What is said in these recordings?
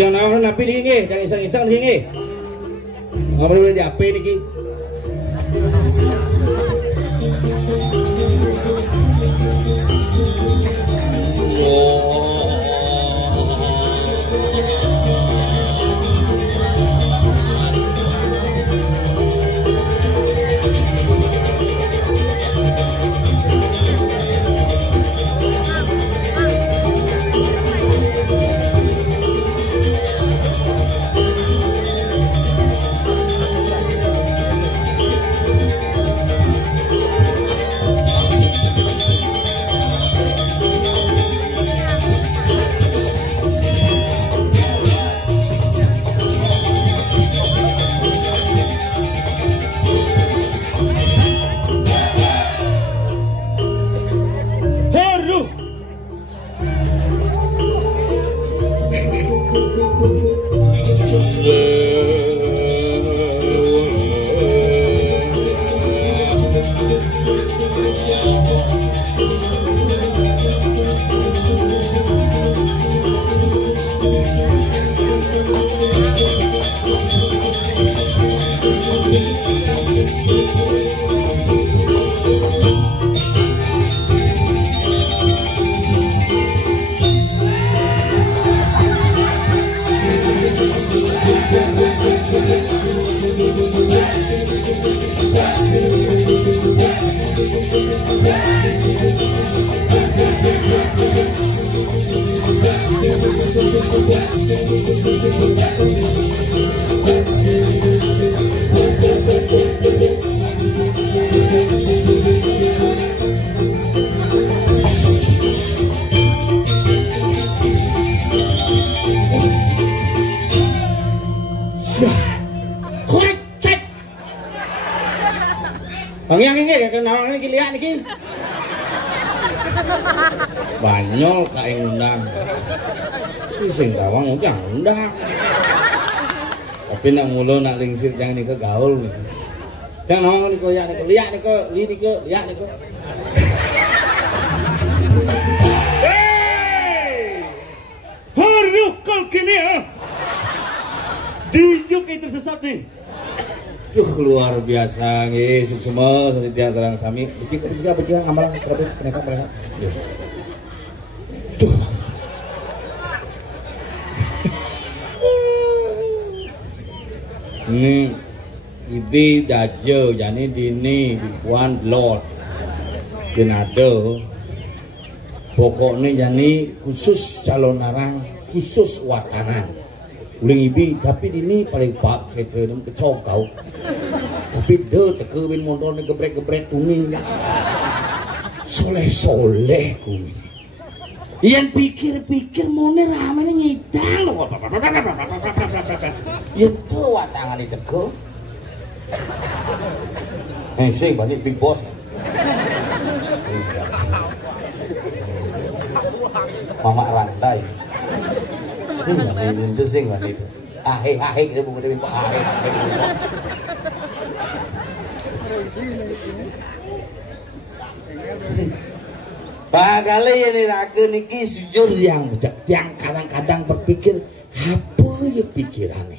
Yang nawan napi niki, yang iseng-iseng niki. Ngomong di HP niki. Yang ini kenal niki lihat niki. Banyol kae ngundang. Sing gawang udah undang. Tapi nak mulu nak lingsir jangan nika gaul. Yang nawang niko lihat niko lihat niko. Hey! Haruh kal kini ah. Dijuk itu tersesat nih. Luar biasa nggih suksema sadidian sareng sami becik ngamalang mereka ini ibi dajo jani dini dipuan lot jenado pokoknya jani khusus calon narang khusus watanan uling ibi tapi dini paling pak saya terus kecokau tapi deh teke bin motor ni gebrek kuning soleh kuning yang pikir mone rame ni nyidang yang tu watangan ni teke sing balik big boss mama rantai sing balik ahe kita buku dari ahe Kali ini raga niki sujur yang kadang-kadang berpikir apa ya pikirannya.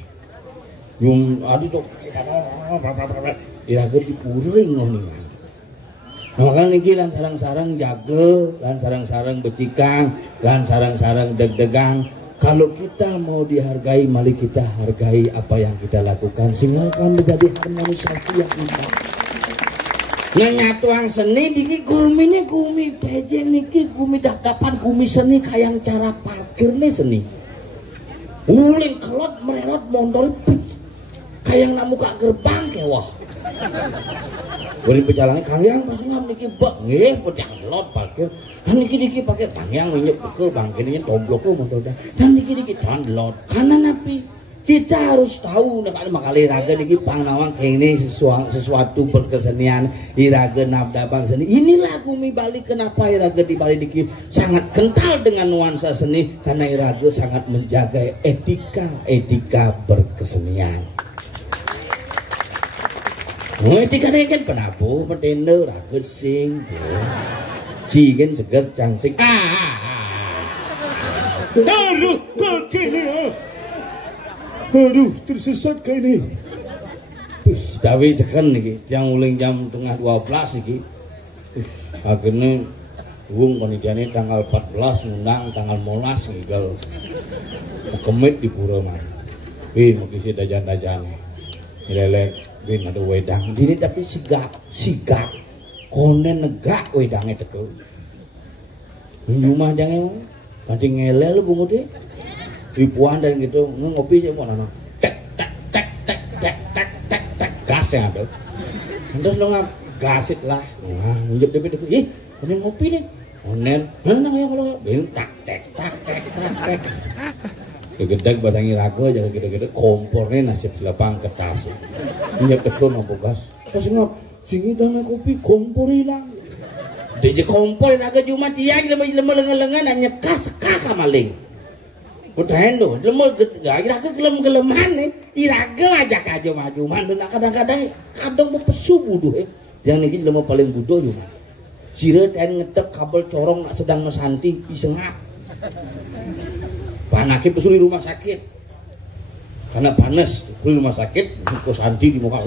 Yung adi tuh raga dipurui ngoningan. Maka niki lan sarang-sarang jaga, lan sarang-sarang becikang, lan sarang-sarang deg-degang. Kalau kita mau dihargai, mari kita hargai apa yang kita lakukan sehingga akan menjadi harmonisasi yang indah. Nyatuang seni diki gumine gumi pejeng niki gumi dapan gumi seni kayang cara parkir nih seni. Uling kelot mererot montol pit kayang namu kak gerbang kewah. Beri pejalannya kalian pas ngam niki bak nggih pedang kelot parkir. Dan niki diki pakai tangyang nyep ke bangkirnya tomblok montol dah. Dan niki diki download karena napi kita harus tahu nek makali raga niki pangnawang kene sesuatu berkesenian iraga nabda bang seni. Inilah Gumi Bali kenapa iraga di Bali niki sangat kental dengan nuansa seni karena iraga sangat menjaga etika berkesenian. Etika ini kan penabuh medene raga sing cigen seger cangsing. Aduh kene. Aduh, tersesat kayak ini. Tapi tekan nih, yang uling jam tengah 12 nih. Akhirnya, wong panitiane tanggal 14 ngundang, tanggal 15 ngigal kemit di pura mana. Bin, mau kisi dajan-dajan. Lelek, bin ada wedang. Dini tapi sigap, konen negak wedangnya teke. Rumah jangan, nanti ngelel bungut deh. Ipuan dan gitu ngopi aja mau nana tek gas yang ada terus lo ngap gasit lah nunjuk deh ini ngopi nih onen mana yang kalau bilang tak gedeg badangi raga jaga gede kompornya nasib selapang kertas nyep tekun apa gas pas ngap singi dana kopi kompor hilang dia kompor raga cuma tiang lemah nyekah sekah maling. Udahan tuh, lemul iraga gelem-geleman nih, iraga ajak aja maju-man, dan kadang-kadang bepesu buduh yang ini lemul paling buduh juga. Sire dan ngetep kabel corong nak sedang ngesanti disengap. Panaki pesu di rumah sakit, karena panas di rumah sakit, ke santi di muka,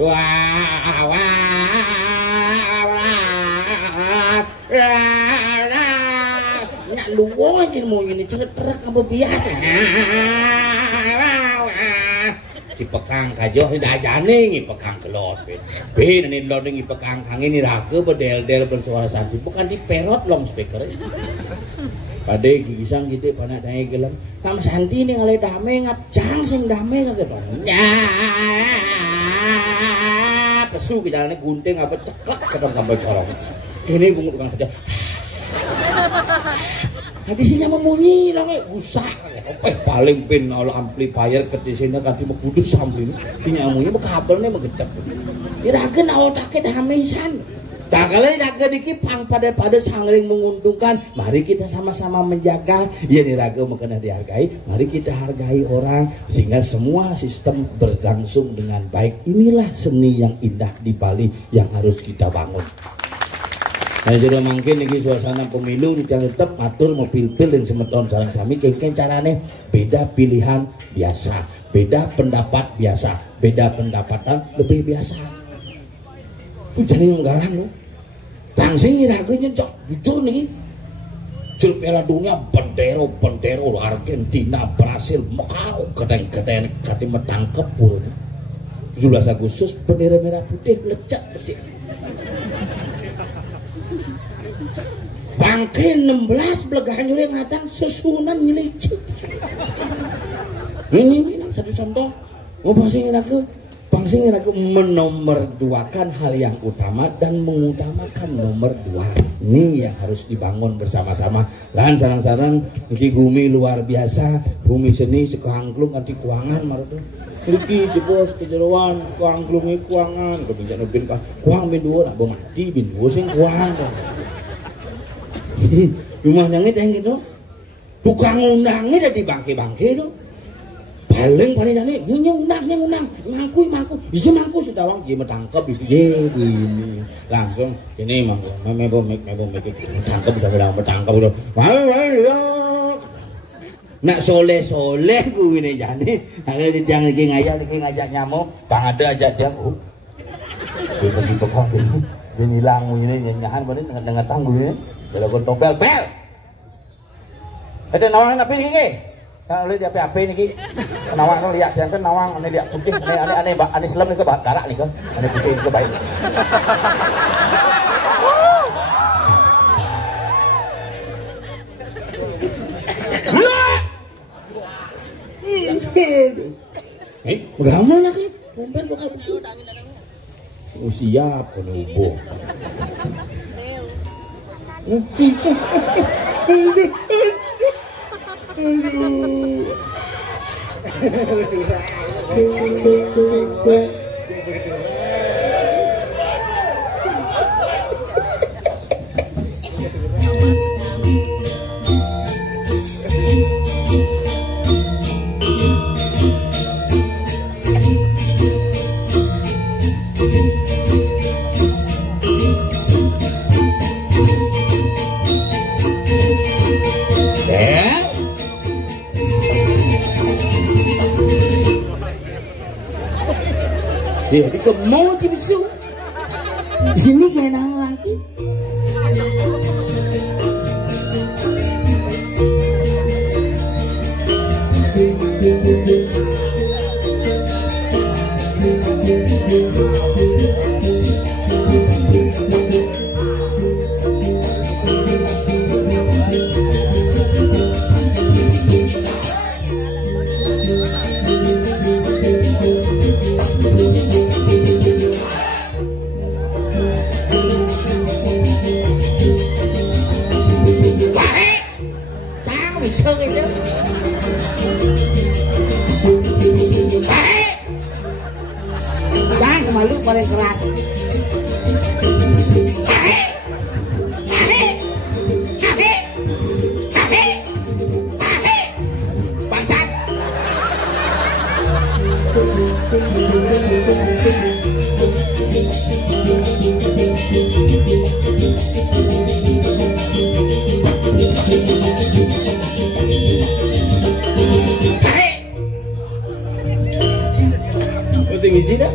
luwung aja mau ini ceretrek apa biasa dipekang kajoh dajane ngipekang kelot ben ini lor ngipekang angin raga bedel-del bersuara santi bukan diperot long speaker pade gigisang gitu panak dae gelem nam santi ini ngale dame ngapjang sing dame kagak dong pesu ke jalannya gunting apa ceklek ketong kabel corong ini bungut tukang saja. Hadisinya memunyi dong busak paling pin kalau amplifier ketisnya kasih kudus sampling sinyamunya kabelnya megedep iraga otaknya damisan tak kala iraga diki pang pada sangring menguntungkan mari kita sama-sama menjaga ya iraga makanya dihargai mari kita hargai orang sehingga semua sistem berlangsung dengan baik. Inilah seni yang indah di Bali yang harus kita bangun. Nah sudah mungkin ini suasana pemilu yang tetap ngatur mobil pil dan semeton sarang sami kengkeng carane beda pilihan biasa, beda pendapat biasa, beda pendapatan lebih biasa. Itu jadi nggarang lo. Tangsing iraganya cok jujur nih. Jul Piala Dunia bendero Argentina, Brasil, Mekau kadang-kadang kati metangkep purnya. 17 Agustus bendera merah putih lecak bersih. Bangke 16 belegahan yang ngadang sesunan nyelicik. Ini satu contoh. Bangsing aku menomorduakan hal yang utama dan mengutamakan nomor 2. Ini yang harus dibangun bersama-sama. Lan sarang-sarang iki Gumi luar biasa, Gumi seni sekangklung kanthi kuangan maroto. Iki jebos kejeroan kuangklunge kuangan, kebincang bin kuang bin dua nak mati bin dua sing kuang. Rumah nyangit yang gitu tukang undangnya dari bangke-bangke itu paling nyangit nyang mangku sudah wang dia metangkep ini langsung ini mangku mebo metangkep bisa bilang metangkep udah nak soleh gue ini jane ada di yang lagi ngajak nyamuk bang ada ajak dia dia pergi pekong dia hilang ini nyanyahan bener dengan tangguh ini telepon topel bel. Ada nawang apa ini? Kalau lihat apa ini? Nawang kalau lihat yang kan nawang ane lihat putih ane Islam ni ke barat ni ke ane putih ke baik. Gamal lagi, Rompen bakal busuk. Oh siap, kalau hubung. Ya, di kemau aja bisu. Di sini kayak nang lagi. Malu paling keras. Bangsat. Mesti ngisi dah.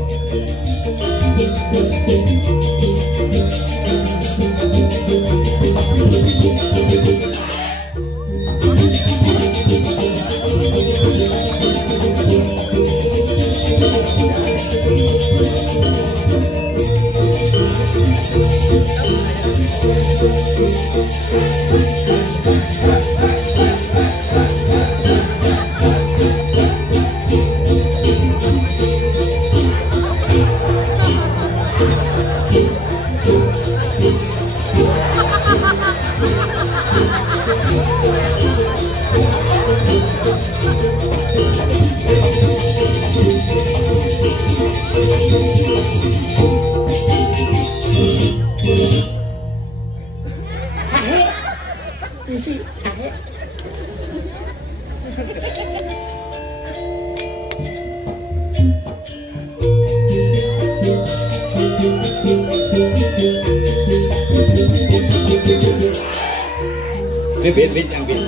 Bit yang bit.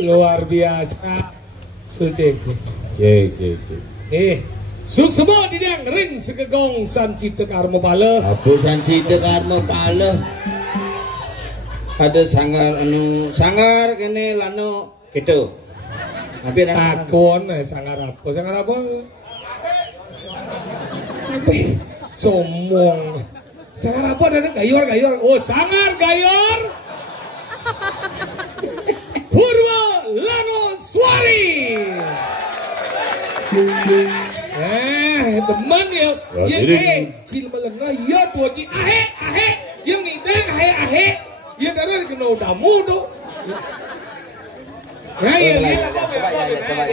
Luar biasa. Suci. Suk semua di yang ring segegong sancita karma pala. Apa sancita karma pala? Ada sangar kene lano gitu. Tapi takon sangar apa? Sangar apa? Somong. Sangar apa dan gayor. Oh, sangar gayor. Purwa Langon Swari. Teman ya, cil melengah ya buat ahe, yang ngideng ahe, Iya darah kena damu tuh. Ya, coba.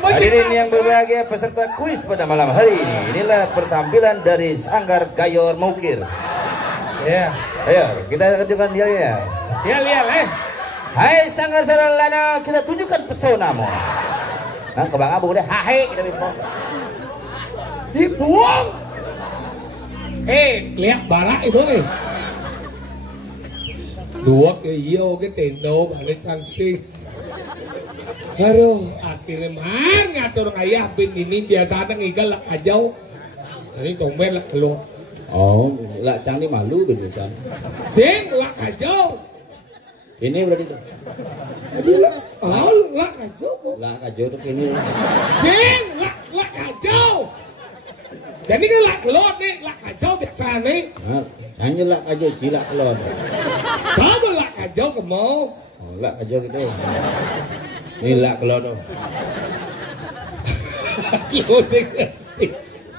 Hadirin yang berbahagia peserta kuis pada malam hari ini. Inilah pertampilan dari Sanggar Gayor Mukir. Ya. Ayo kita tunjukkan dia ya. Lihat. Hai Sanggar Saralana, kita tunjukkan pesonamu. Nah, ke Bang Abu deh. Hai kita bilang. Dibuang. Lihat barak itu nih. Dua cái yêu cái tiền đô bà lên sang sinh. Aduh, akhirnya man ngatur ayah bin ini biasanya ngigal lah kajau. Ini dompet lah keluar. Oh, lah cang ni malu tu biasa. Sing lah kajau. Ini berarti tu. Lah kajau. Lah kajau tu ini. Sing lah kajau. Jadi cái lạc lót đấy, lạc cả châu biệt sàn đấy. Hanya lah kajau cilak kelon. Đó là lạc cả châu của mô. Lah kajau gitu. Ni lah kelon tu.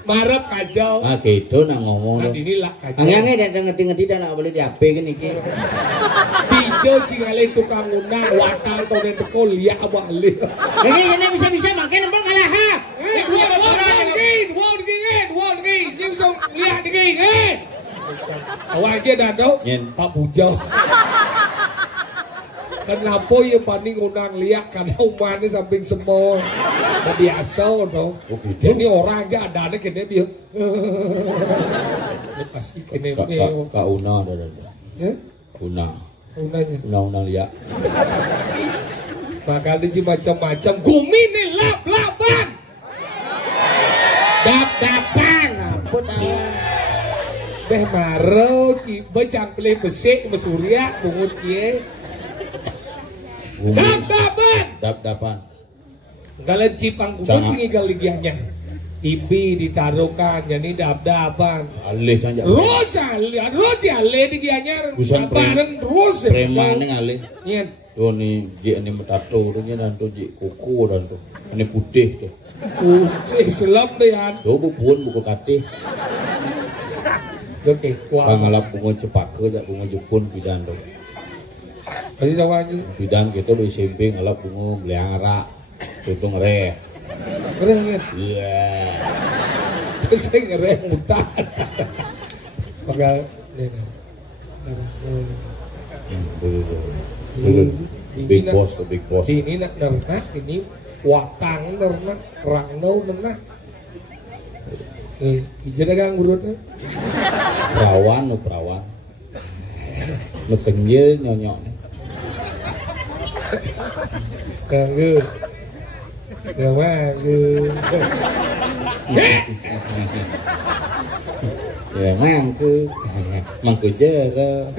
Marap kajau. Gitu nak ngomong tu. Ini lạc kajau. Angin dah ngerti dah nak boleh di HP kan ni. Pijo cingale tukang undang watang tu dan teko liak balik. Ini bisa makan nampak kalah ha. Wow, nhưng xong lihat đi nghe. Awak aja dah tu. Pak Bujau. Kenapa ya paling undang lihat karena umatnya samping semua. Biasa tu. Ini orang aja ada kena dia. Pasti kena dia. Kak Una dah. Una. Unanya. Undang lihat. Bakal dia macam-macam. Gumi ni lap-lapan. Dap-dapan. Apa tahu? Beh maro ci becang play besik mesurya bungut ye. Dap-dapan. Kalau cipang bungut sing igal ligianya. Ibi ditaruhkan jadi dap-dapan. Alih canjak. Rosa alih digianya. Busan terus. Preman ning alih. Nyen. Tu ni jik ni metato tu ni dan tu jik kuku dan tu. Ini putih tu. Islam tu yan. Tu bubun buku katih. Okey, kuat. Pangalap bunga cepaka jak bunga Jepun bidan tu. Jadi jawabannya. Bidan kita di SMP ngalap bunga beliangara. Itu ngereh. Ngereh kan? Iya. Terus saya ngereh muntah. Pakai ni. Big boss tu big boss. Ini nak nernak ini watang nernak rangnau nernak. Ije dagang urutnya. Perawan. Nu kenyil nyonyok. Kangge. Ya mangku jera.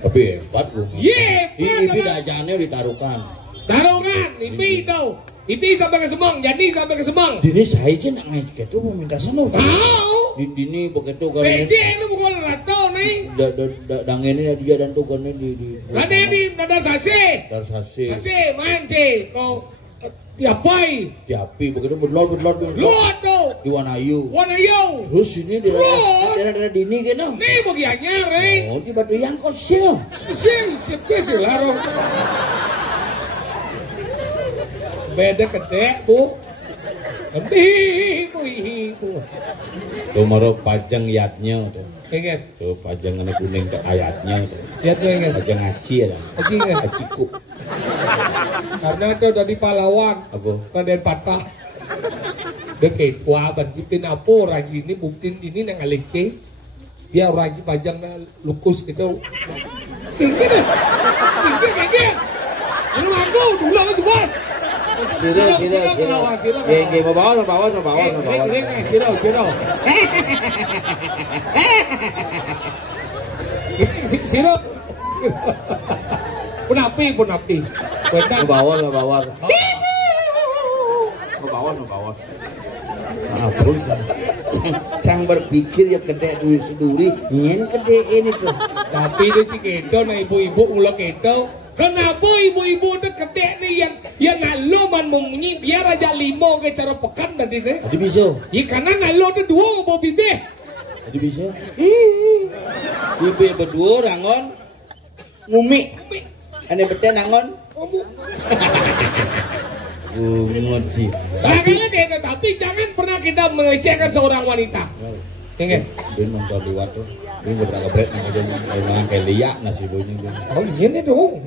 Tapi hebat bu. Ini dajannya ditaruhkan. Taruhkan, ini tau. Ini sampai ke Semang, jadi sampai ke Semang. Dini saya je nak ngaji gitu mau minta sana. Tahu. Dini begitu kan. Beje itu bukan ratau nih. Dang ini dia dan tu kan di. Ada di nada sase. Sase mance kau diapai. Diapi begitu berlot. Luat tu. Di Wanayu. Terus ini di daerah dini kan. Nih bagiannya rey. Oh di Batu Yang kosong. Sih larang. Beda gede bu. Ibu. Tuh maro pajang yatnya tuh. Ingat. Tuh pajang anak kuning ke ayatnya tuh. Yatnya ingat. Pajang ngaci ya. Ngaci ingat. Ngacikup. Karena itu dari pahlawan. Apa? Raden Patah. Deket kuah banjitin apa orang ini buktiin ini nang aleke. Dia orang pajang lukus gitu. Tinggi. Lu aku dulu aja bos. Siro. Geng bawa. Siro. Punapi. Bawa. Cang berpikir ya kedek duri seduri, nyen kedek ini tuh. Tapi dia cikedo na ibu-ibu ulo kedo. Kenapa ibu-ibu itu kedek nih yang ngalo man memunyi biar aja limo ke cara pekan tadi nih. Jadi bisa. Iya karena ngalo itu dua ngopo bibih. Jadi bisa. Ibe berdua rangon ngumi. Ane bete nangon. Bungut sih. Tapi jangan pernah kita melecehkan seorang wanita. Ingat. Dia nonton liwat tuh. Dia gebrak-gebrak nang kayak liak nasi bonya. Oh iya nih dong.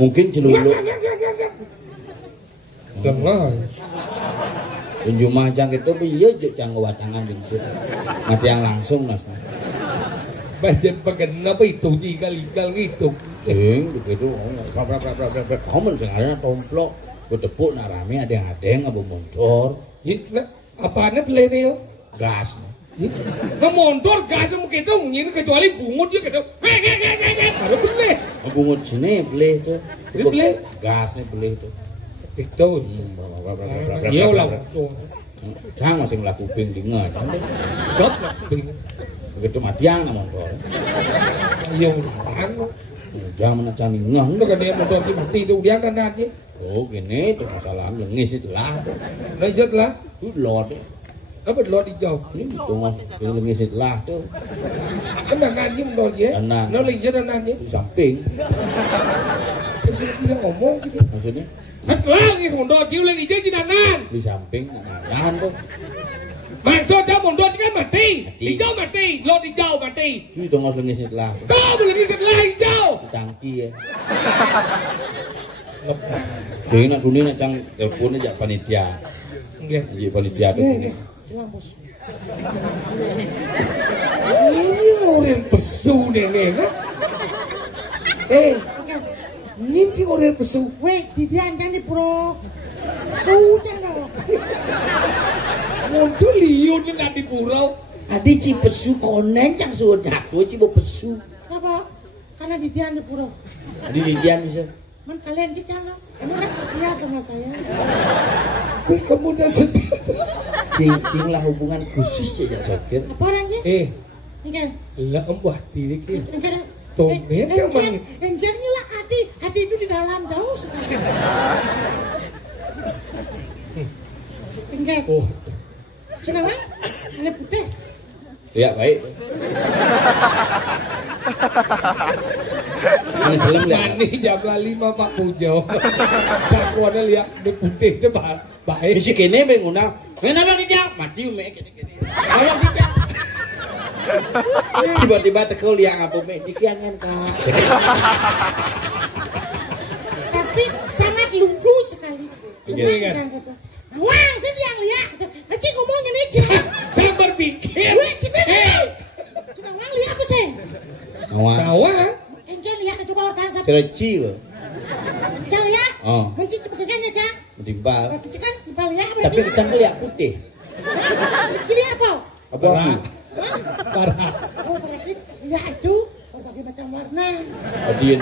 Mungkin celuluk. Dengar. Unjuk majang itu biye juk janggo watangan di situ. Mati yang langsung nas. Bajan pagana apa itu igal-igal gitu. Sing begitu. Kamu sengaja tomplok. Kutepuk nak rame ada yang abu motor. Apaan pelene yo? Gas. Nah motor gasnya begitu ini kecuali bungut dia gitu. Ada peleh. Bungut sini peleh itu. Peleh. Gasnya peleh itu. Itu. Iya lah. Jangan masih melaku kuping dengar. Stop. Begitu matiang nak motor. Iya apaan? Jangan menacami ngah. Itu kan dia motor si mati itu dia kan aja. Oh gini itu masalah lengis itu lah. Lanjut lah. Itu lot. Apa lot hijau? Ini itu mas lengis itu lah tuh. Kan aja motor dia. Nó lanjut aja. Di samping. Terus dia ngomong gitu. Maksudnya? Lagi motor dia lagi jadi danan. Di samping jangan tuh. Maksudnya motor kan mati. Hijau mati. Lot hijau mati. Itu itu mas lengis itu lah. Kau lagi setelah hijau. Tangki ya. Sehingga nak dunia nak cang telepon aja panitia. Jadi panitia tu. Ini orang pesu nenek. Ini orang pesu. Weh, bibian kan di pura. Su jangan. Untuk liur ni nak di pura. Adi ci pesu konen cang sudah tu ci pesu. Apa? Karena bibian di pura. Adi bibian bisa. Man kalian sih jangan. Kamu nak setia sama saya. Kamu dah setia. Cing lah hubungan khusus saja sokir. Apa orangnya? Engkau. Lah buat diri kita. Engkau. Tomen cuman. Engkaunya lah hati itu di dalam jauh sekali. Engkau. Oh. Kenapa? Ini putih. Ya baik. Ini selam lihat. Mani jam 5 Pak Pujo. Aku ada lihat di putih tu baik. Bisi kene mengundang. Kenapa kita mati umek kene. Kalau kita tiba-tiba tekau lihat ngapu mek dikiangan kak. Tapi sangat lugu sekali. Begini kan? Wah, sih yang lihat. Nanti ngomongin aja. Jangan berpikir. Wah, cina wang lihat apa sih? Kawan. Engkau lihat coba orang sampai. Cereci loh. Cang lihat. Oh. Mencit cepatkan ya cang. Timbal. Kan timbal lihat. Tapi kita lihat putih. Kiri apa? Apa aku? Parah. Oh, berarti lihat itu berbagai macam warna. Dia.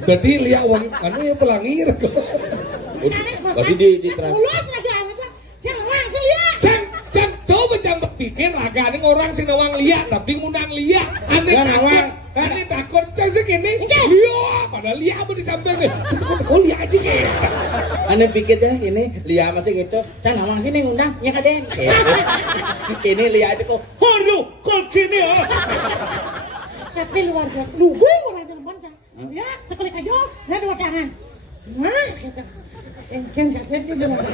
Berarti lihat wangi mana yang pelangi kok. Tapi di terang. Ulas lagi anak yang langsung lihat. Cang coba cang berpikir agak ada orang sing nawang lihat tapi ngundang lihat. Aneh takut cang segini. Iya, padahal lihat apa di samping ni. Kau lihat aja ke. Aneh pikirnya ini lihat masih gitu. Cang nawang sini ngundang ya kaden. Ini lihat itu kok. Haru, kol gini ah. Tapi luar biasa. Lugu orang yang lemah cang. Ya, sekali kajo, ya dua tangan. Nah, kita. Engkau kaget juga nak.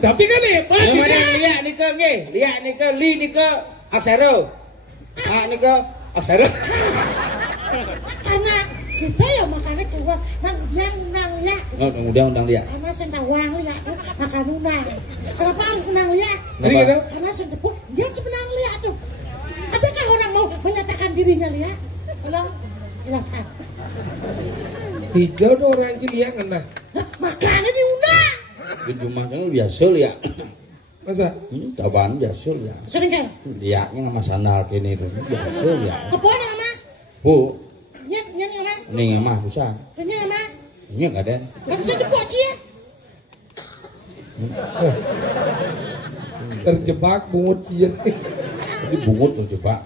Tapi kan hebat. Mana lihat ni ke nge? Lihat ni ke li ni ke aksara. Ni ke aksara. Karena kita ya makanya keluar nang lihat. Oh, undang lihat. Karena sendawang lihat tuh makan undang. Kenapa harus undang lihat? Karena sendepuk dia sebenarnya lihat tuh. Adakah orang mau menyatakan dirinya lihat? Tolong jelaskan. Hijau tuh orang cilik kena. Makanya diundang. Di rumahnya biasa lihat. Masa? Taban biasa lihat. Sering kan? Lihatnya nama sandal kini tu biasa lihat. Apa nama? Bu. Nya nama? Ini mah besar. Nya nama? Ini ada. Kan sendepuk cia. Terjebak bungut cian. Jadi bungut terjebak.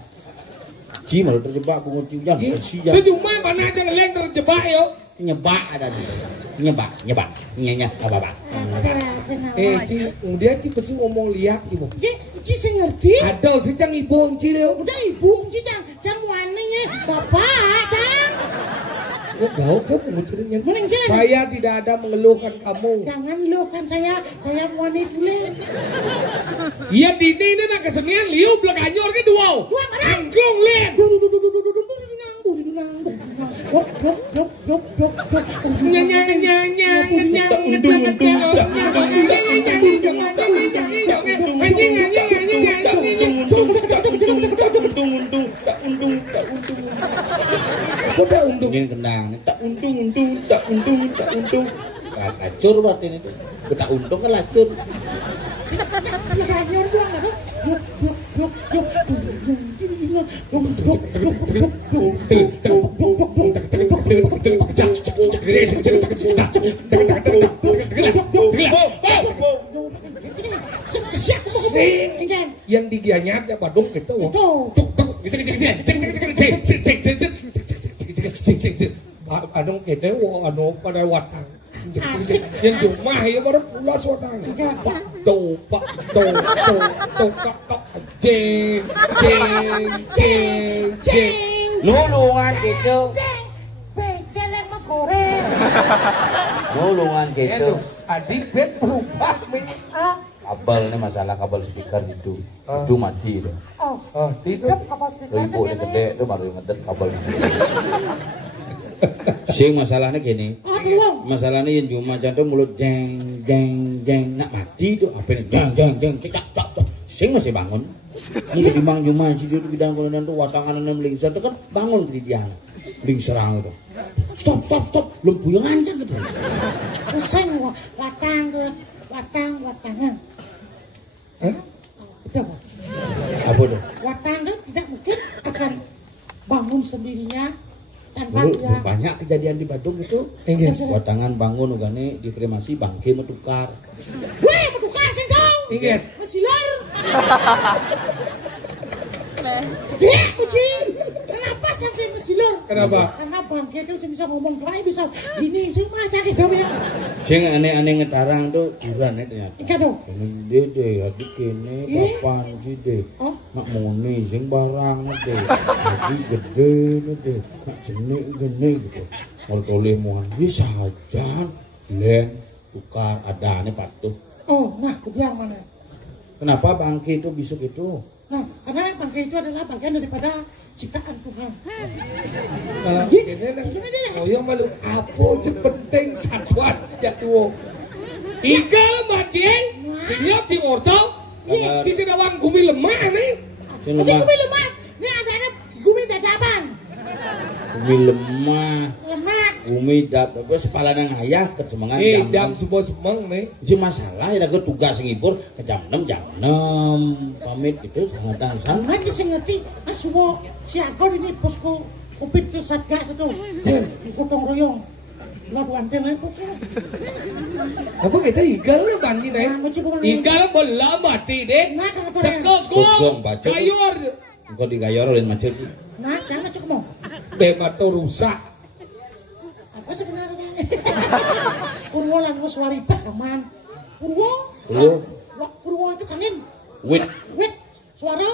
Ci malu terjebak bungut ci jangan siang. Itu cuma mana aja ngeleng terjebak yo. Nyebak ada di. Nyebak. Nyenya apa. Ci, dia Ci pasti ngomong lihat Ci, Bang. Ci sing ngerti. Ada sih Cang ibu Ci lho. Udah ibu Ci Cang wani bapak Cang. Oh, gaul kamu ceritanya. Saya tidak ada mengeluhkan kamu. Jangan lukan saya wani dulu. Iya ini nak kesenian liu belakanyor ke dua. Angklung lihat. Mungkin kendang, tak untung. Lacur berarti itu. Tak untung kan lacur. Yang digianyatnya badung gitu. Adong kede anu pada watang. Yang rumah ya baru pulas watang. Pak do jeng. Nulungan gitu. Celek mah goreng. Nulungan gitu. Adik bet berubah Kabel ini masalah kabel speaker gitu. Itu mati deh. Oh, itu Kapal speaker. Ibu ini gede itu baru ngedet kabel. Sing masalahnya gini. Masalahnya yang cuma jantung mulut jeng nak mati tuh apa ini jeng cek. Sing masih bangun. Ini dimang cuma sih itu bidang konon tuh watangan enam lingser itu kan bangun di dia. Lingserang itu. Stop. Belum puyeng aja gitu. Sing watangan. Apa tuh? Watangan tidak mungkin akan bangun sendirinya tanpa dia. Banyak kejadian di Badung itu. Watangan bangun ugane dikremasi bangke metukar. Weh, metukar sing dong. Ingat. Mesilor. Ya, kucing. Kenapa sampai mesilor? Kenapa? Karena bangke itu bisa ngomong kelai bisa gini sing maca gitu ya. Sing aneh-aneh ngetarang tuh duran ya ternyata. Ika dong. Dede adik kene kapan sih deh. Mak muni sing barang deh. Jadi gede deh. Mak jenik gini gitu. Oleh muan bisa saja. Len tukar ada ane patuh. Oh, nah kubiang mana? Kenapa bangke itu bisuk itu? Nah, karena bangke itu adalah bagian daripada ciptaan Tuhan. Oh yang malu apa penting satuan jatuh. Igal macin, dia di orto, di Sinawang gumi lemah nih. Gumi lemah, ini ada gumi dadaban. Gumi lemah. Gumi dap, apa sepalana ngayah ke semangan jam sebuah semang nih. Si masalah ya aku tugas ngibur ke jam 6 pamit itu sangat dansan. Nanti saya ngerti, semua si Agor ini posko Covid itu satgas itu, gotong royong. Lawan tengah kok. Apa kita igal bangki nih? Igal bola mati deh. Sekogong, gayor. Engkau digayor oleh macet. Nah, jangan macet mau. Bemato rusak. Apa sebenarnya? Purwo langus waribah teman. Purwo itu kanin. Wit. Suara.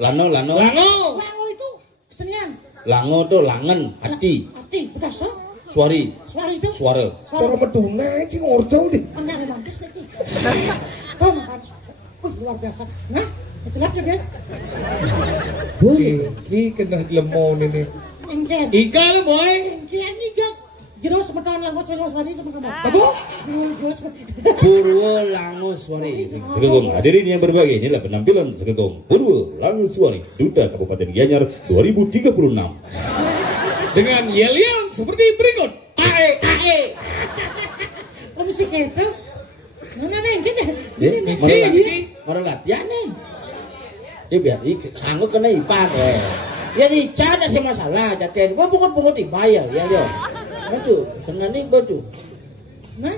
Lano. Lango itu kesenian. Lango tuh langen, hati. Betul so. Suari itu suara. Cara meduna sih ngordo deh. Enggak romantis lagi. Kau makan. Luar biasa. Nah, itulah ya, Ben. Ki kena lemon ini. Igal boy. Igal. Jero semeton langus suari sama kamu. Apa? Purwo Langus Suari. Sekegong hadirin yang berbahagia, inilah penampilan Sekegong Purwo Langus Suari, Duta Kabupaten Gianyar 2036. Dengan yel-yel seperti berikut. Ae. Kok mesti gitu? Mana nih gini? Misi. Orang latihan nih. Dia biar sanggup kena ipan. Ya dicada sih masalah. Jadian gua pungut dibayar ya yo. Betul, senang nih betul. Nah,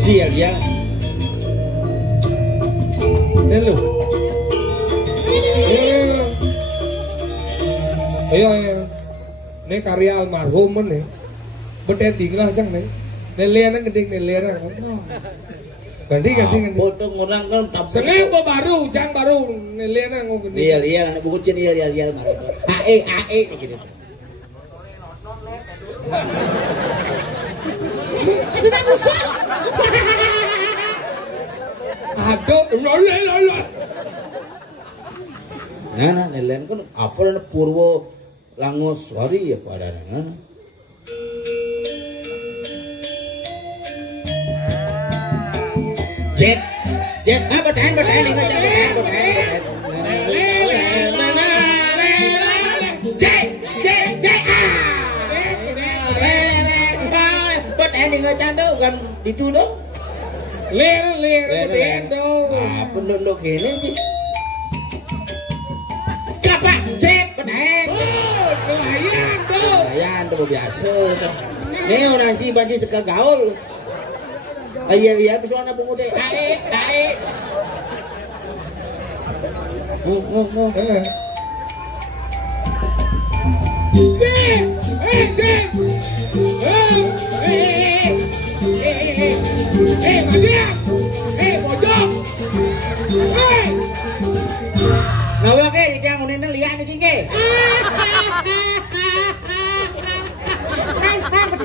sial ya. Hello. Ayo. Ini karya almarhum nih. Berdending lah cang nih. Nelian gedeng nelian. Ganti. Potong orang kan tak. Sengaja baru, cang baru nelian ngomong gede. Iya, anak buku cin iya marah. AE gitu. Aduh usah. Aduh, lolo. Nah, nelayan kan apa namanya Purwo Langoswari ya padahal. Jet, bertahan ini ngajak bertahan. Bertahan ini ngajak tuh kan itu tuh. Ler dong. Ah, penduduk ini sih. Kapak jet bertahan. Nelayan dong. Nelayan tuh biasa. Ini orang Cibanci suka gaul. Iya, bisa anak bungu deh. Ae. Bojok. Ngawa ke di kang unin lihat iki ke.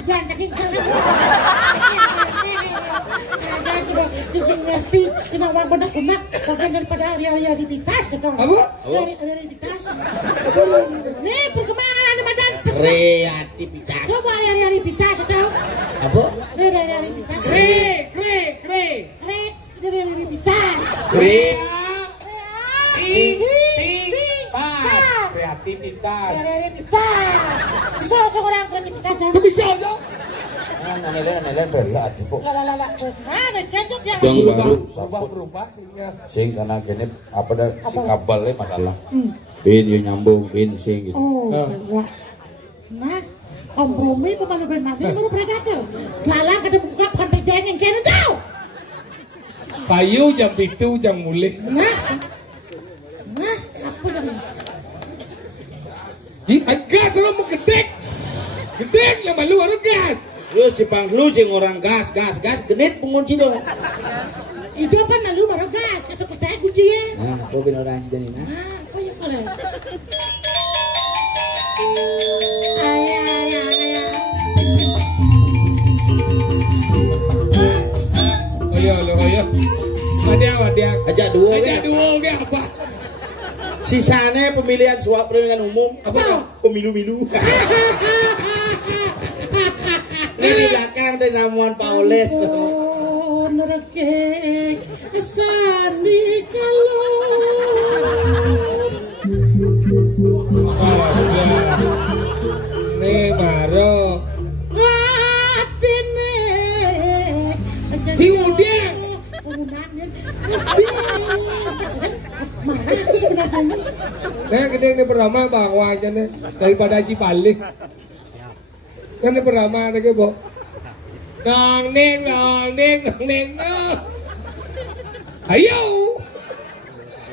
Jangan saking kisah ngerti kenapa benak bagian daripada realitas dong. Apa? Realitas. Nih perkembangan badan. Kreativitas. Coba realitas dong. Apa? Realitas. Realitas. Kreativitas. Bisa seorang kreativitas. Bisa ya? Nelayan berat ibu. Lala. Mana cendok yang Yang baru berubah sehingga sing karena gini apa dah si kabalnya masalah. Bin yang nyambung bin sing gitu. Nah, kompromi pemalu bermandi baru berkata. Galang kada buka bukan pejalan yang kena tahu. Payu jam itu jam mulai. Nah, apa yang gas lo mau gedek lah malu harus gas. Terus si panglu sing orang gas genit pengunci dong. itu apa malu baru gas kata kita kunci ya. Nah, kau bin orang jadi nah. Apa yang kalian? Ayah. Ayo. Wadia. Ajak dua Ke apa? Sisanya pemilihan pemilihan umum. Apa? Pemilu. Ini di belakang dari ramuan Pak Oles. Nerekek sandi kalau nih baru atine si Udin nah gede ini pertama bahwa aja nih daripada Cipalik kan ini pertama lagi bu dong ning ayo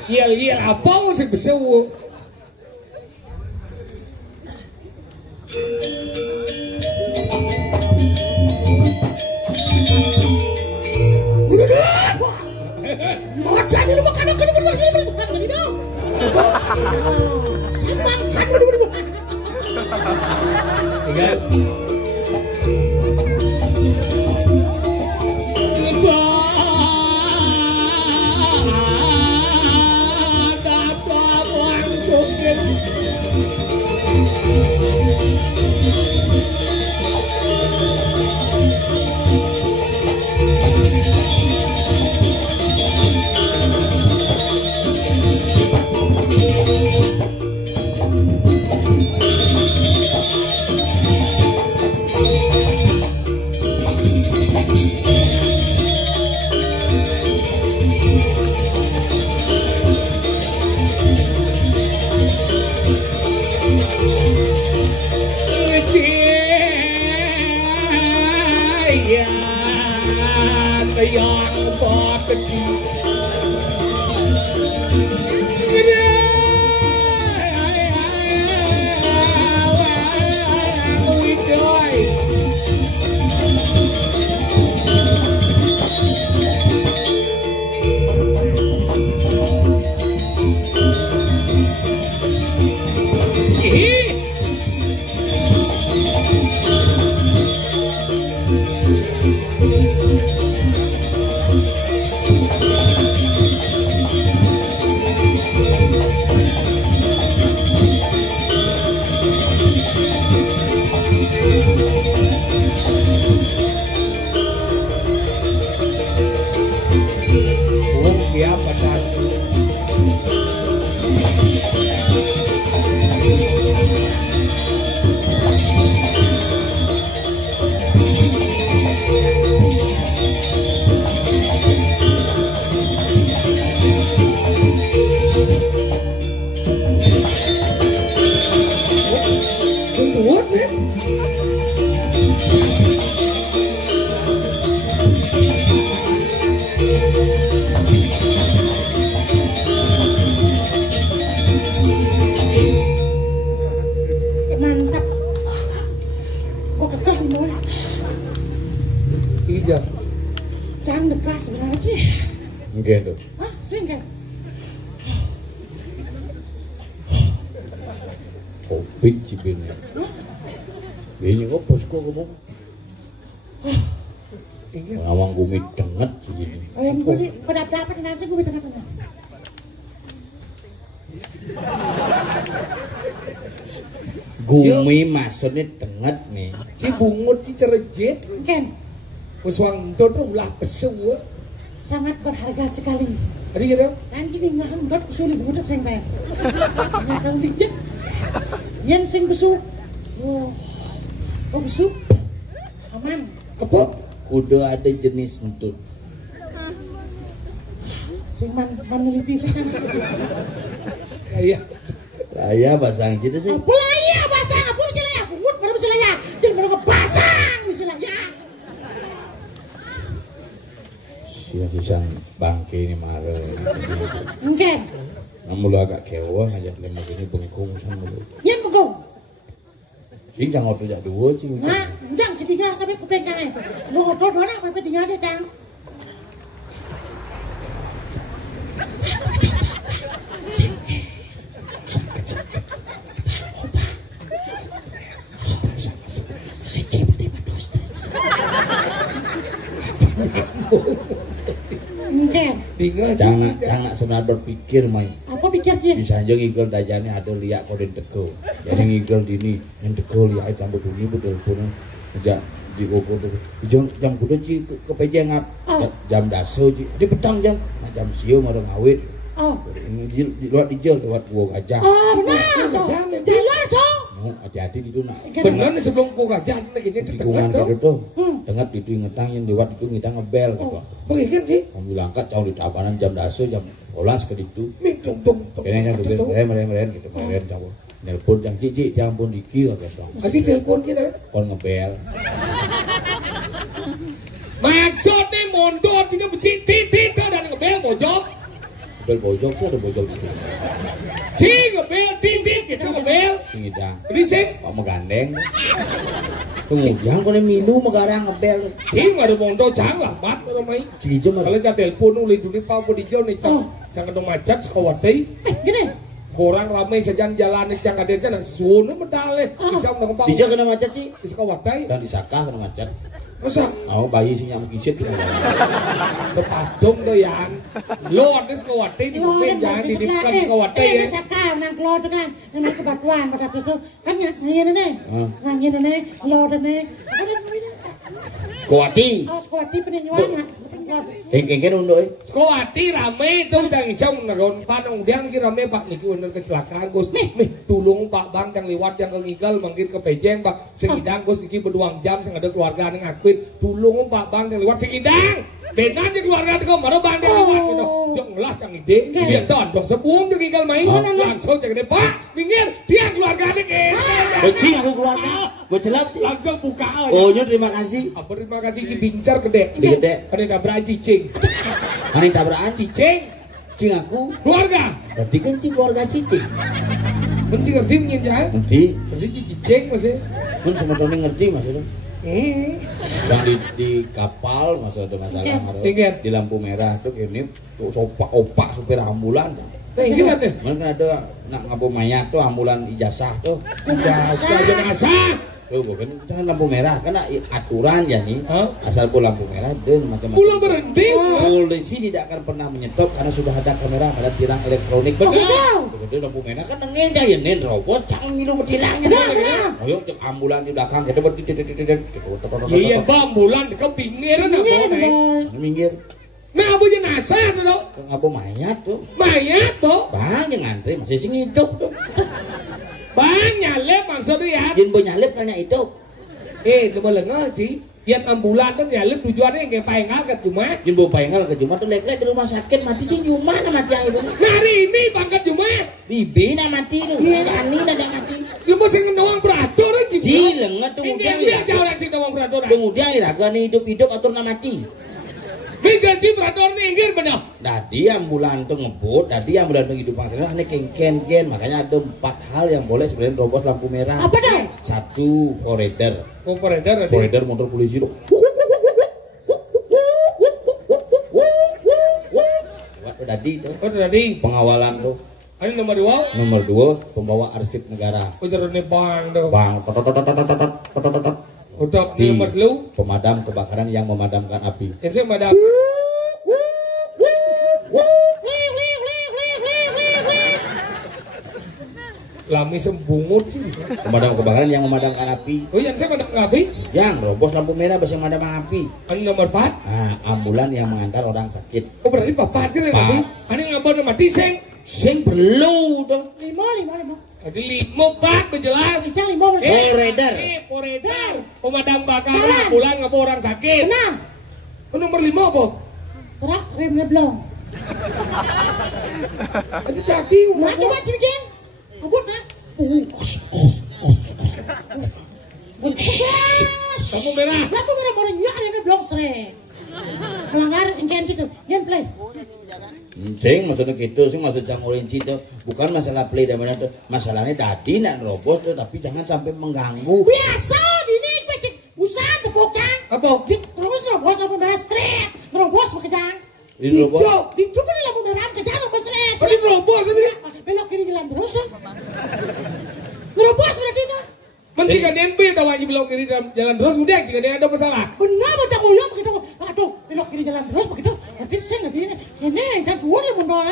yel apa sih besewu Iya. Cang dekat sebenarnya sih. Nggih, Dok. Hah, sih enggak. Covid cibinnya. Ini kok bosku ngomong. Ingat. Ngawang gumi denget begini. Yang gue nih, pada dapat nasi gue bisa dapat. Gumi maksudnya denget nih. Si bungut si cerejit. Ken, Wis wang dodo ulah besu. sangat berharga sekali. Tadi gitu. Nanti nggak kan buat usul ibu udah sing bayar. Kalau dikit, yang sing besu. Oh besu, aman. Apa? Kudu ada jenis entut. Sing meneliti sih kan. Iya. Saya bahasa Inggris sih. Apa lah ya bahasa apa misalnya ya? Bungut baru misalnya ya. Jadi baru ngebasang misalnya ya. Siang bangke ini marah. Mungkin. Namun lu agak kewa ngajak lemah ini bengkung sama lu. Yang bengkung. Sing jangan waktu jak dua sih. Nah, jangan cetiga sampai kepengen. Lu ngobrol doang sampai tinggal aja cang. Mungkin. Tinggal Jangan sebenarnya berpikir main. Apa pikir sih? Bisa aja ngigel dajane ada liak kode teko. Jadi ngigel dini yang teko liak campur dulu betul pun. Sejak di koko jam kudu ci kepeje ngap. Jam daso ci. Di petang jam jam sio marang awit. Oh. Ini di luar dijel lewat gua gajah. Oh, benar. Jalan dong. No, hati-hati itu nak. bener nih sebelum gua gajah lagi ini Tikungan terdengar kode dong. tuh. Dengar itu ingetang yang lewat itu ngitang ngebel apa. Bagaimana sih? Kamu langkat jauh di tapanan jam daso jam 12 ke itu. Tung tung. Kayaknya supir meren gitu meren campur. Nelpon jam cici jampun diki kagak dong. Tadi telepon kita. Kon ngebel. Maksudnya mondor sini titit dan ngebel pojok. Ngebel pojok sih ada pojok itu. Cing ngebel titit gitu ngebel. Sing idang. Risik. Pak megandeng. Kemudian kon milu megarang ngebel. Cing ada mondor jang lambat ramai. Cijem Kalau saya telepon uli dulu pak mau dijauh nih cang. Jangan dong macet sekawati. Gini. Orang ramai sejang jalan nih cang ada cang. Suunu medale. Bisa menang Dija kena macet sih. Sekawati. Dan disakah kena macet. Masa? Mau bayi sing nyamuk kisit kena. Kepadung tuh yang. Lo ada sekawati di mobil jangan didipkan sekawati ya. Bisa kan nang keluar dengan yang kebatuan pada itu kan ngangin nih. Ngangin nih, keluar nih. Ada ini. Kuati. Oh, sekuati peninjuannya. Kengkeng unduk. Sekawati rame tuh jangan isau nagon panang udiang ki rame pak niki bener kecelakaan Gus. Nih tulung Pak Bang yang lewat yang ngigal manggil ke Pejeng Pak. Sing idang Gus iki berduang jam sing ada keluarga ning akuin. Tulung Pak Bang yang lewat sing idang. Benan jeung keluarga kok baru bandel lewat gitu. Jong lah cang ide. Biar dondok sebuang jeung ngigal main. Langsung jeung Pak, minggir dia keluarga nih ke. Bocing aku keluarga. Bocelap. Langsung buka. Oh, terima kasih. Apa terima kasih ki bincar gede. Gede. Ada dabrak cicing. Ani tabrakan Cicing. cing aku. Keluarga. Berarti kan cing keluarga cicing. Mesti ngerti mungkin ya? Ngerti. Ngerti cicing masih. Pun semua ngerti maksudnya. Yang di kapal masalah Ingat. di lampu merah tuh ini opak supir ambulan. Nah, ingat deh. Mungkin ada nak ngapung mayat tuh ambulan ijazah tuh. Jenazah. Tuh bukan jangan lampu merah karena aturan ya nih. Asal pun lampu merah dan macam-macam. Pula berhenti. Polisi tidak akan pernah menyetop karena sudah ada kamera, ada tilang elektronik. Benar. Begitu lampu merah kan nengen aja nen robos jangan minum tilangnya. Ayo ke ambulan di belakang kita bertitit. Iya ambulan ke pinggiran apa nih? Minggir. Nah apa jenazah tuh dong? Ngapa mayat tuh? Mayat tuh. Bang yang ngantri masih sing hidup tuh. Bang nyalep maksudnya ya. Jin nyalip kan hidup. Lu melengah sih. Yang ambulan tuh nyalip tujuannya yang kayak payengal ke Jumat. Jin payengal ke Jumat tuh lek-lek di rumah sakit mati sing Jumat mati yang ibu. Nah hari ini bangkat Jumat. Bibi mati tuh. Ani ada mati. Lu masih ngendawang beratur aja. Jilenget tuh kemudian. Ini dia jauh lagi ngendawang beratur. Kemudian iraga nih hidup atur mati. Janji beratur nih inggir benar. Tadi ambulan tuh ngebut, tadi ambulan tuh hidup maksudnya ini kengken, makanya ada 4 hal yang boleh sebenarnya robos lampu merah. Apa dong? 1 foreder. Foreder ada. Foreder motor polisi tuh. Dadi tuh. Oh tadi. Pengawalan tuh. Ini nomor 2. Nomor 2 pembawa arsip negara. Oh jarone bang tuh. Bang. Untuk nomor 2 pemadam kebakaran yang memadamkan api. Ese madam. Lami sembungut sih. Pemadam kebakaran yang memadamkan api. Oh yang saya madam api? Yang robos lampu merah bisa memadam api. Ini nomor 4. Nah, ambulan yang mengantar orang sakit. Oh berarti bapak dia lagi. Ini ngabon mati sing. Sing perlu tuh. 5. Jadi 5 Pak menjelas. Yang 5 Forader. Forader. Pemadam kebakaran ambulan ngabon orang sakit. Benar. Nomor 5 apa? Terak remnya belum. Jadi jadi. Nah coba cibikin. Abut nah. Lampu merah. Lampu merah baru nyak remnya belum sere. Melanggar ingin situ. Yang play. Sing maksudnya gitu, sing maksud Jang Orange itu bukan masalah play dan mana tuh. Masalahnya tadi nak robos tuh tapi jangan sampai mengganggu. Biasa ini becek usaha tepokang. Apa? Terus nerobos lampu merah straight. Nerobos bekejang. Dirobos. Dijo kan lampu merah bekejang lampu straight. Tadi nerobos ini. Belok kiri jalan terus. Nerobos berarti itu. Mesti kan DNP tahu aja belok kiri dalam jalan terus udah jika dia ada masalah. Benar macam mulia begitu. Aduh, belok kiri jalan terus begitu. Tapi saya nggak begini. Ini kan dua lah mundur.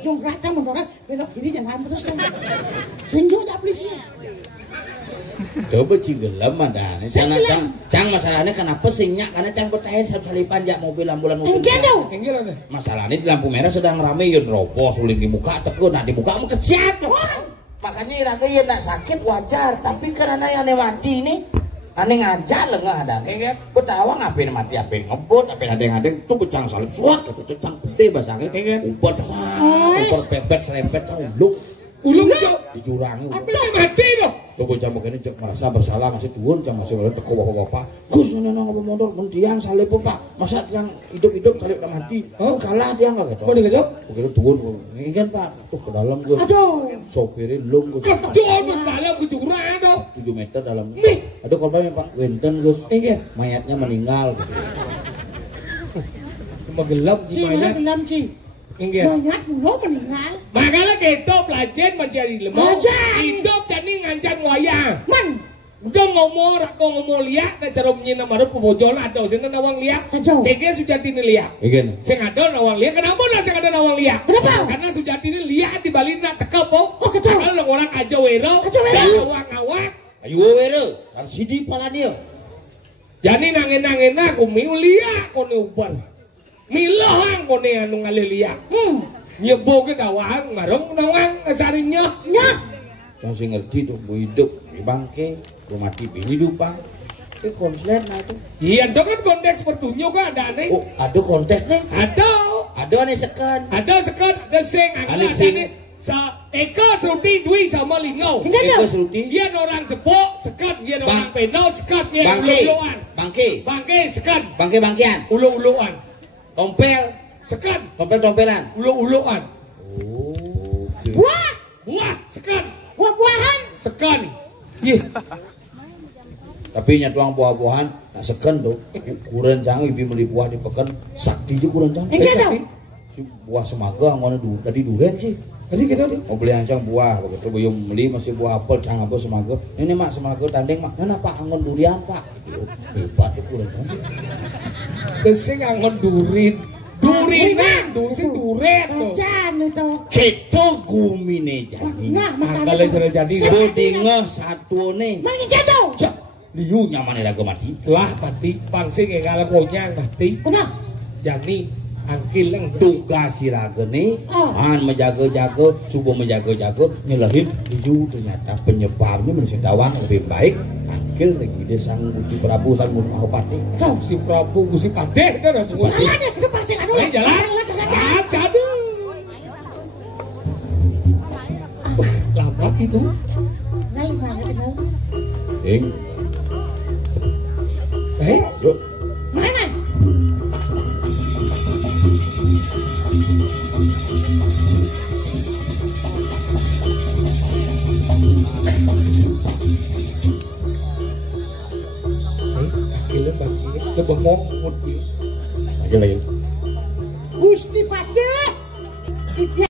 Jong raca mundur. Belok kiri jalan terus kan. Sehingga tak polisi. Coba cigelam ada. Cang masalahnya kenapa singnya? Karena Cang bertahan salipan jak mobil ambulan mobil. Enggak. Masalahnya di lampu merah sedang rame yun robos ulin dibuka tekun, nah dibuka mau kesiap. Makanya raga ya nak sakit wajar, tapi karena yang mati ini, aneh ngajar lengah dan. Betawa ngapain mati, ngapain ngebut, ngapain ada yang tuh becang salib suat, itu cecang gede bahasanya. Upar pepet serempet uluk. Ulung itu dicurangi. Apa yang mati dong? Coba jam begini cek merasa bersalah masih turun jam masih oleh teko bapak-bapak. Gus nana ngapa motor mendiang salib pak. Masa yang hidup tak mati? Oh kalah dia nggak gitu. Kok dia begitu turun. Ingin pak tuh ke dalam gus. Aduh. Sopirnya lum gus. Gus jauh gus dalam gus curang ada. 7 meter dalam. Nih. Aduh korbannya pak Wenten gus. Ingin. Mayatnya meninggal. Cuma gelap di mayat. Gelam Ci. Banyak mulu meninggal. Makanya kita belajar menjadi lemah. Hidup jadi ngancan wayang. Man. Udah ngomong, aku ngomong liat, dan cara menyina marah pemojol atau sini nawang liat. Sejauh. Tiga Sujati ini liat. Ingin. Sing ada nawang liat. Kenapa lah sing ada nawang liat? Kenapa? Karena Sujati ini liat di Bali nak tekep po. Oh betul. Kalau orang aja wero. Dan awang-awang. Ayo wero. Kan sidi pala dia. Jadi nangin-nangin aku miu liat kau ubar. Milohang kone anu ngalilia. Nyebo ke dawang marong nawang kasarinya. Nya. Yang sing ngerti tuh mau hidup di bangke, rumah TV hidupan. Itu konslet nah itu. Iya, itu kan konteks pertunjuk kan ada nih. Oh, ada konteks nih. Ada nih sekan. Ada sekan, ada sing, ada sing. Sa Eka Sruti Dwi sama Lingau. Eka Sruti. Dia orang Jepok, sekat dia orang Penau, sekat dia ulu-uluan. Bangke sekat. Bangke-bangkean. Ulu-uluan. Tompel, sekan, tompel-tompelan, ulu-uluan. Oh, okay. Buah, sekan, buah-buahan, sekan. Iya. Tapi nyatuang buah-buahan, nak sekan tuh, kurang jangan ibu beli buah di pekan, sakti juga kurang jangan. Enggak Si buah semaga, mana tadi duren sih. Tadi kita nih. Mau beli ancang buah, begitu belum beli masih buah apel, cang apa semaga. Ini mak semaga tanding mak, mana pak angon durian pak. Hebat itu kurang jangan. Kesing angon durinan, sing duret tuh. Jan itu. Kita gumine jadi. Nah, kalau sudah jadi. Bodingah satu nih. Mana jatuh? Cak, liu nyaman lagu mati. Lah mati, pangsing yang kalah konyang mati. Benar. Jadi angkil yang tugas siraga nih, man menjaga-jaga, subuh menjaga-jaga, nyelahin liu ternyata penyebabnya manusia dawang lebih baik. Angkil lagi sang Gusti Prabu sang Mahapati. Tuh si Prabu Gusti Padeh kan harus Jalan ya, kita pasti anu. Jalan. Aduh. Lambat itu. Nali mana kenal? Yuk. Mana? Akhirnya bangkit, kita bengong. Aja lagi. Gusti Padeh. Ya,